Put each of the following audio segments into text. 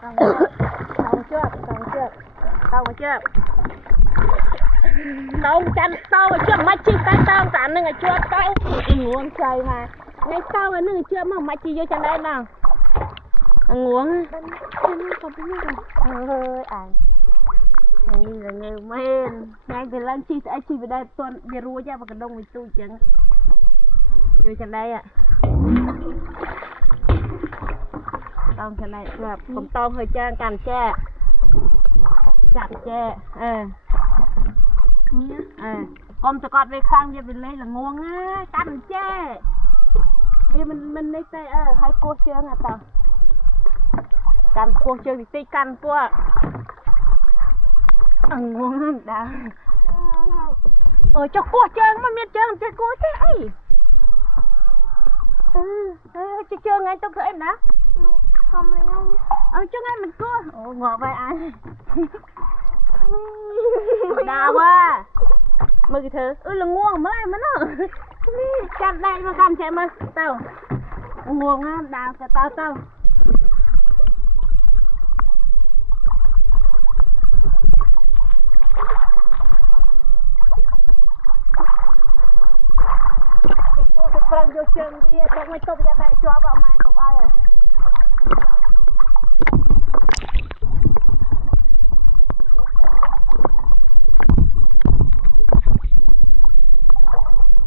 tao chưa tao chưa tao chăn tao chưa mà chi tao cả nương chưa tao nguồn trời mà ngay tao cái nương chưa mà chi vô chân đây nào nguồn ơi anh đi là nghề men ngay từ lần chi sẽ chi về đây tuần về rùa ra vào cái đông mình tu chẳng vô chân đây ạ tao chân này còn tao hơi trang càn tre chặt tre con tao con về khang về lấy là ngon á càn tre vì mình lấy tay hai cô chơi à tao càn cô chơi thì tay càn cô ngon đã cho cô chơi mà miệt chơi chơi cô chơi chơi ngay tao thấy nè không lấy không chơi ngay mình cua ngọt vậy ai đào quá mày cái thứ là ngon mới mà nó chặt đây mà cầm chạy mà tao ngon á đào cái tao cái phần vô chân vì tao mới tụt ra tay cho vào mai tụt ai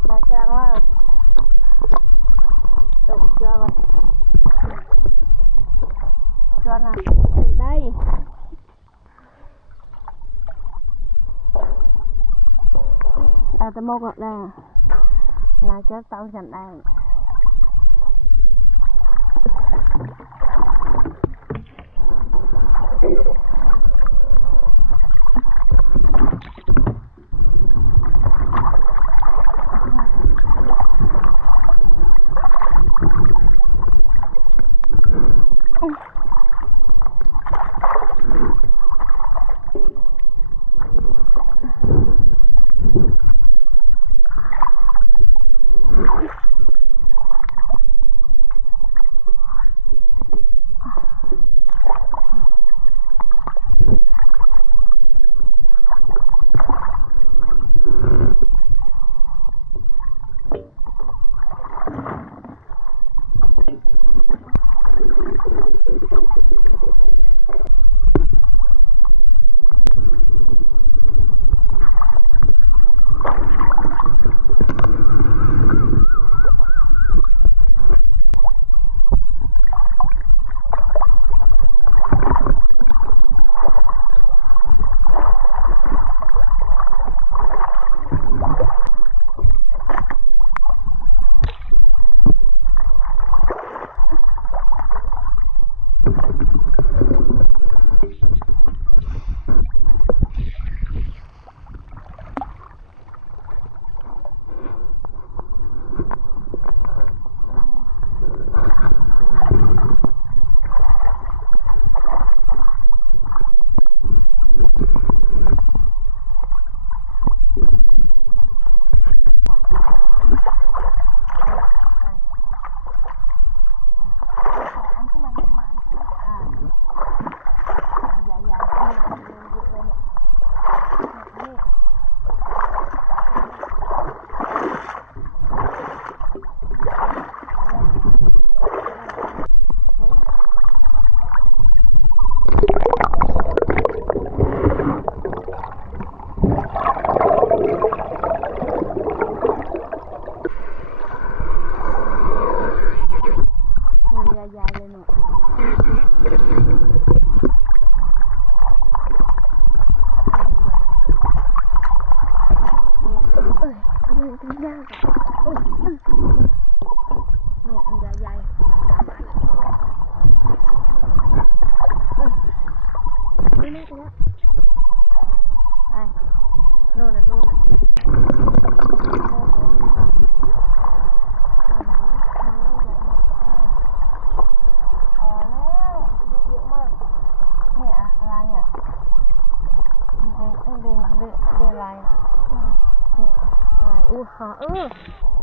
bà sang quá tụt chưa rồi cho nào đây tao mua gọt đây là chết tao chẳng đây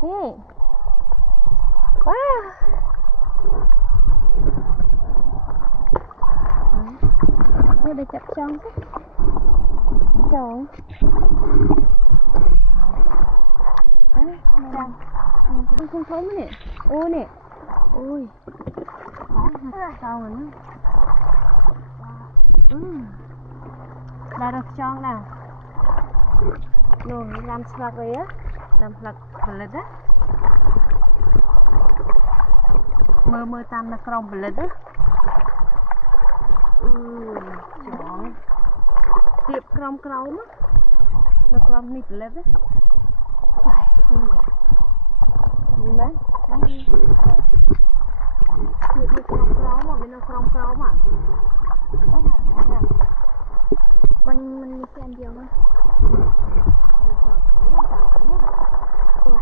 นี่ว้า ได้จับช่องช่องจังมันคงท้องมั้ยเนี่ยโอ้เนี่ยโอ้ยsao mà nó đã được chọn nào rồi làm sạc rồi á làm sạc bật á mơ mơ tam là còng bật á chọn tiệp còng còng á nó còng nít bật á nhìn đấy tiệp còng còng mà bên nó còng còng àมันมีแค่อันเดียวมั้งโอ้ย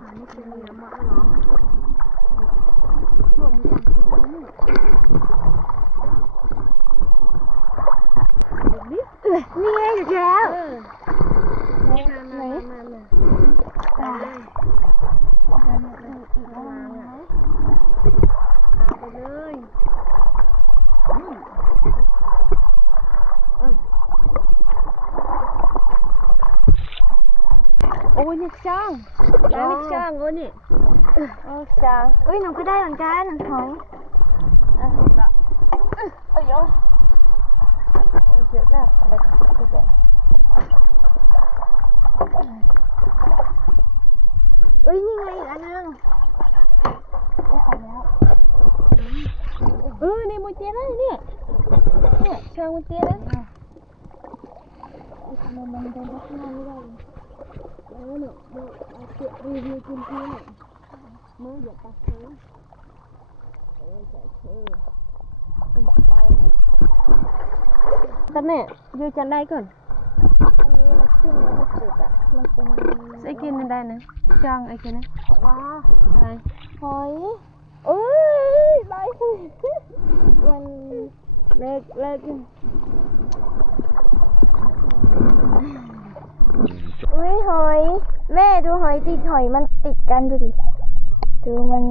ขานี่เป็นเนื้อหมดแล้วเนาะรวมกันคือนี่นี่ไงอยู่แล้วนี่มาตายอีกแล้วเอาไปเลยโอ้ยนี่ช่างแล้วนี่ช่างโอ้นี่ช่างเอ้ยหนูก็ได้เหมือนกันหอยเอ้ยโอ้ยเยอะแล้วเล็กก็ใหญ่เอ้ยนี่ไงอีกอันนึงได้ขายแล้วนี่มือเตี้ยนะเนี่ยช่างมือเตี้ยนะทำไมมันเดินไปข้างหน้าไม่ได้แล้วเนี่ยเดี๋ยวเก็บรีวิวกินที่หน่อยมืออย่าตัดเชื้อใส่เชื้อตอนนี้อยู่จันได้ก่อนอันนี้มันขึ้นแล้วมันสุดอ่ะมันเป็นใส่กินได้นะจังไอ้กินนะว้าอะไรหอยเอ้ยได้สิมันเล็กอุ้ยหอยแม่ดูหอยติดหอยมันติดกันดูดิดูมัน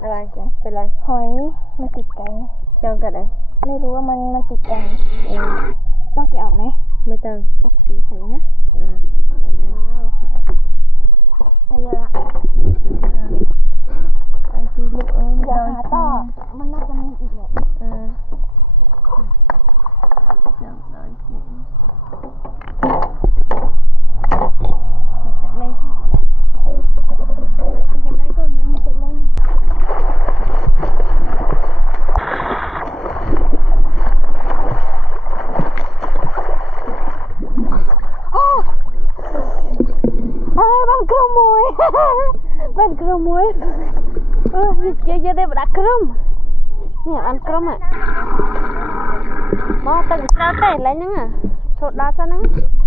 อะไรกันเป็นไรหอยมันติดกันเชิงกันไหนไม่รู้ว่ามันติดกันต้องแกะออกไหมไม่ต้องโอเคใส่นะว้าวได้เยอะละไอ้ที่ลูกเดี๋ยวหาต่อมันน่าจะมีอีกเนี่ยจังเลยนี่bạn crom muối giờ đây đã crom nè ăn crom à mau từng ra tay lấy nhá chốt đá sao nhá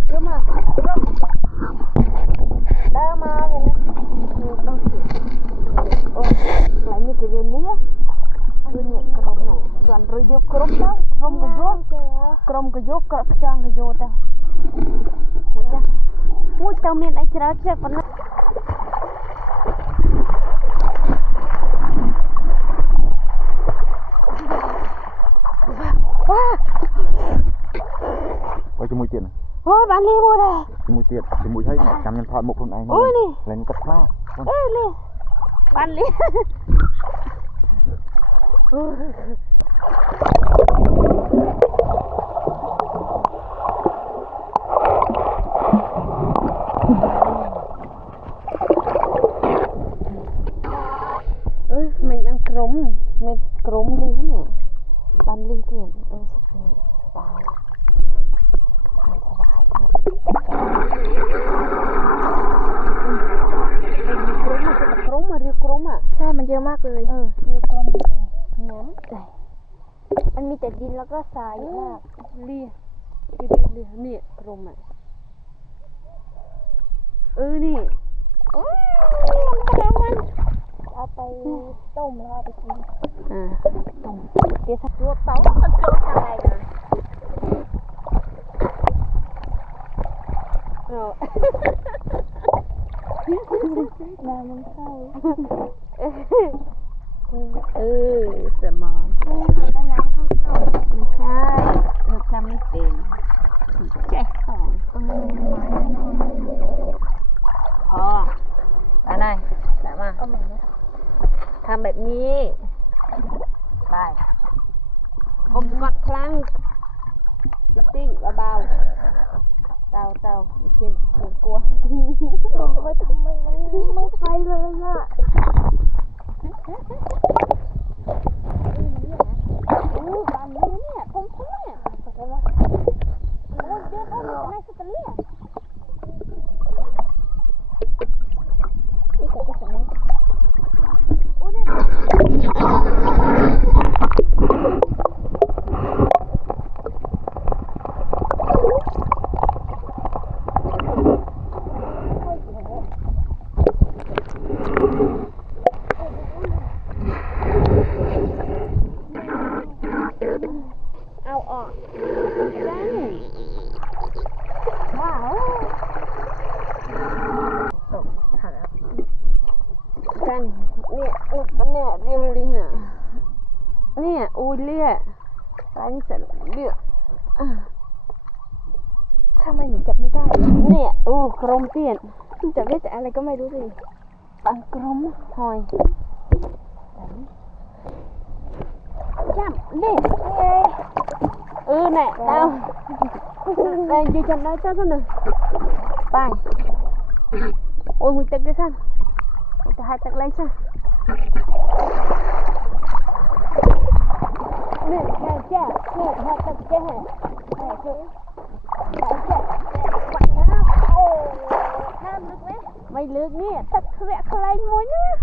crom à crom đá mà vậy nè đâu lấy như cái điều lý á nhẹ crom này toàn rồi điều crom đó crom cái vô cỡ trang cái vô ta ui tao miền anh chả chắc vẫn Ôi cho mùi tiền này. Ôi bán ly mua này. Cho mùi tiền, cho mùi thấy này, chăm nhân thọ một con này. Ôi nè. Lên cặp pha. Ê ly. Bán ly. Mình ăn crom ly thế này. Bán ly tiền. Sắp bài.ใช่มันเยอะมากเลยเรียกกรมตรงน้ำใจมันมีแต่ดินแล้วก็ทรายมากเรียนี่กรมอ่ะนี่มันเอาไปต้มแล้วเอาไปกินต้มเดี๋ยวสักตัวเต้ามันโจกอะไรกันน้ำมันเข้าสมอง ำแบบนี้ไปผมกดครั้งติ้งเบาๆเตาจริงกลัว โอ้ยทำไมมันไม่ไปเลยอ่ะบ้านนี้เนี่ยผมเนี่ยโอ้ยเดี๋ยวเขาจะได้สเตเลีย นี่ก็จะสำนึก เอาออกกันว้าวตกหันแล้วกันเนี่ยเนี่ยเรียวเลยฮะเนี่ยอุ้ยเลี่ยร้านนี้เสร็จเลี่ย ทำไมหนูจับไม่ได้ เนี่ยกรมเตี้ยน จับได้แต่อะไรก็ไม่รู้สิ ปังกรมหอยจับเล่น นี่ไง nè tao đây đi chân đây cho con này bài ôi mùi tật cái sao mùi hai tật lấy sao nè hai cha nè hai tật cha hả hai cha quậy nó ồ nam nước đấy mày nước nè tật rẽ khai môi nữa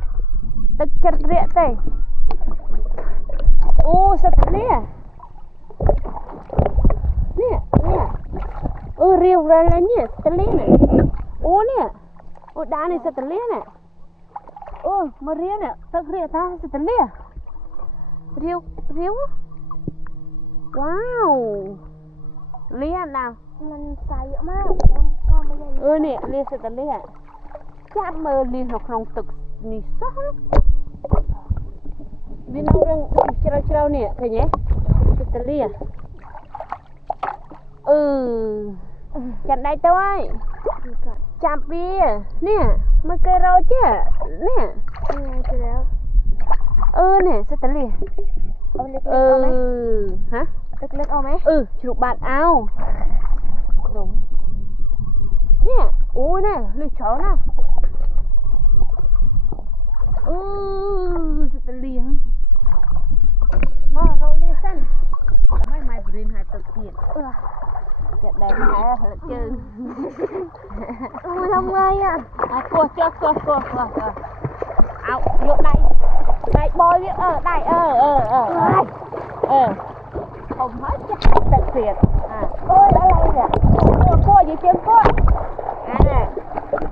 tật chật rẽ tay ô sao tật nèเนี่ยเรียวอะไรเนี่ยสเตลเล่เนี่ยโอ้เนี่ยโอ้ดาเนี่ยสเตลเล่เนี่ยมาเรียเนี่ยตักเรียตาสเตลเล่เรียวว้าวเรียนะมันใสเยอะมากมันก็ไม่ใหญ่เนี่ยเรียสเตลเล่จับมือเรียนของตึกนี่ซะวินาเรื่องเชราเนี่ยเคยเนี่ยสเตลเล่จัดได้ตัวจับเบียเนี่ยมันเกยเราเจ้เนี่ยนี่ไงเจอแล้วเนี่ยสเตลลี่เอาเล็กๆเอาไหมฮะเล็กๆเอาไหมฉลุบาดเอาขนมเนี่ยโอ้เนี่ยลือเฉานะสเตลลี่มาเราเลี้ยสั้นไม่บริหารตัวเตียนจะได้ไหมละจืดทำไงอ่ะกลัวเอายกได้บอยได้ผมให้จะตัดเสียดอะไรเนี่ยกลัวอยู่เจียงกลัว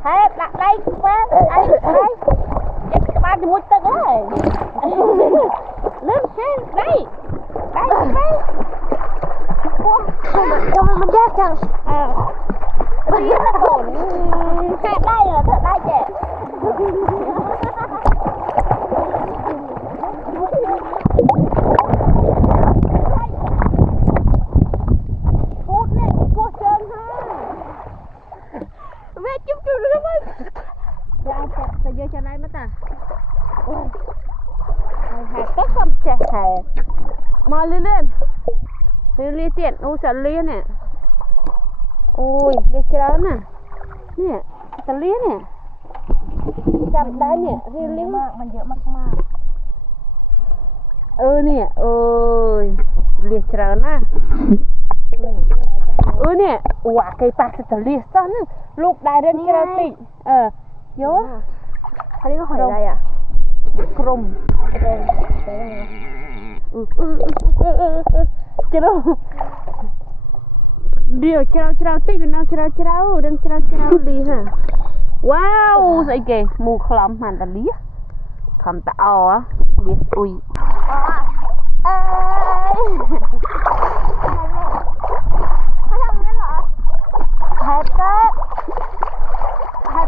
เฮ้ยหลักได้กว่าไอ้จะบ้านจะมุดตึกเลยเริ่มเช่นได้ทำไมมันยากจังนี่ตะโกนแค่ได้เหรอเธอได้แจพูดเนี่ยพูดเชิญฮะแม่จุ๊บเลยมั้ยจะเอาจะเยอะจะไหนมั้ยตาแหกก็คำแจกแหกมาเรื่อยเตียนสัตว์เลี้ยเนี่ยโอ้ยเด็กเจ้าน่ะเนี่ยสัตว์เลี้ยเนี่ยจับได้เนี่ยเลี้ยงมากมันเยอะมากเนี่ยเลี้ยงเจ้าน่ะเนี่ยว่าไก่ปลาสัตว์เลี้ยซ้อนลูกได้เรื่องเจ้าติเยอะเขาเรียกว่าหอยอะไรอ่ะกรมเจ้าเดี๋ยวเจ้าตีเป็นเอาเจ้าเรื่องเจ้าดีฮะว้าวใส่เก๋มูคลำมันตะลี้คำตะเอาอ่ะเดี๋ยวอุ้ยเขาทำงั้นเหรอแฮตเ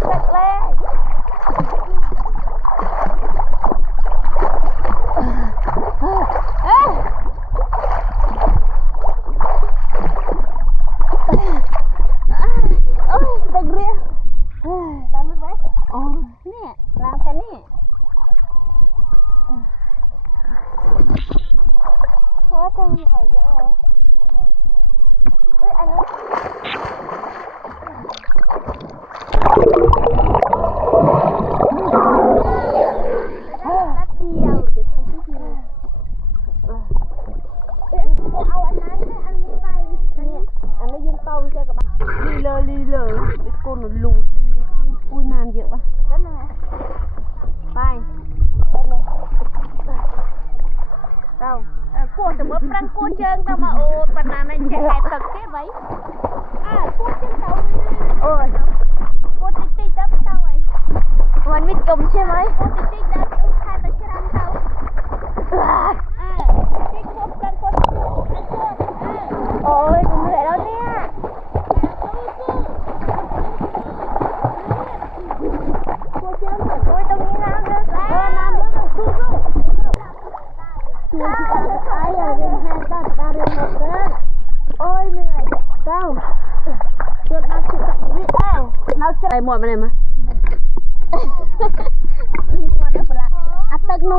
ต็กเลยตึกเรียน้ำลึกไหมเนี่ยน้ำแค่นี้ จะมีหอยเยอะไหมเฮ้ยอันนี้แป๊บเดียวเดี๋ยวเขาไม่ดีเอาอันนั้นให้อันนี้ไปเนี่ยอันนี้ยืนเต้าใช่กับบ้านลีเลยไอ้ก้นลูดอุ้ยนานเยอะปะ แป๊บนึงนะ ไป แป๊บนึง เต้าcô từ mới prang cô chân tao mà ô banana chạy lại thật thế vậy cô chân tao ôi cô tí tí đắp tao rồi มันไม่จมใช่ไหม cô tí tí đắp hai tao chân ăn tao tí cô prang cô chân โอ้ยเหนื่อยแล้วเนี่ยโอ้ยตรงนี้น้ำลึกน้ำลึกสู้ไอ้อย่าเดินแห้งตาตาเดินหมดเลยโอ้ยเหนื่อย cao tuyệt bác chị cạnh với nó chạy mọi bên này mà tắc nó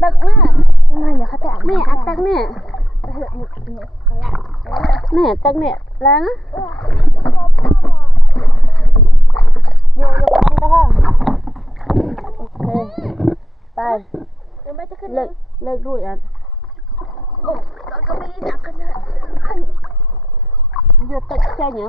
tắc nè nè tắc nè nè tắc nè láng vô ăn đó không ok tay lực đuổi ănก็ไม่ได้หนักขนาด giờ tạch xe nhỉ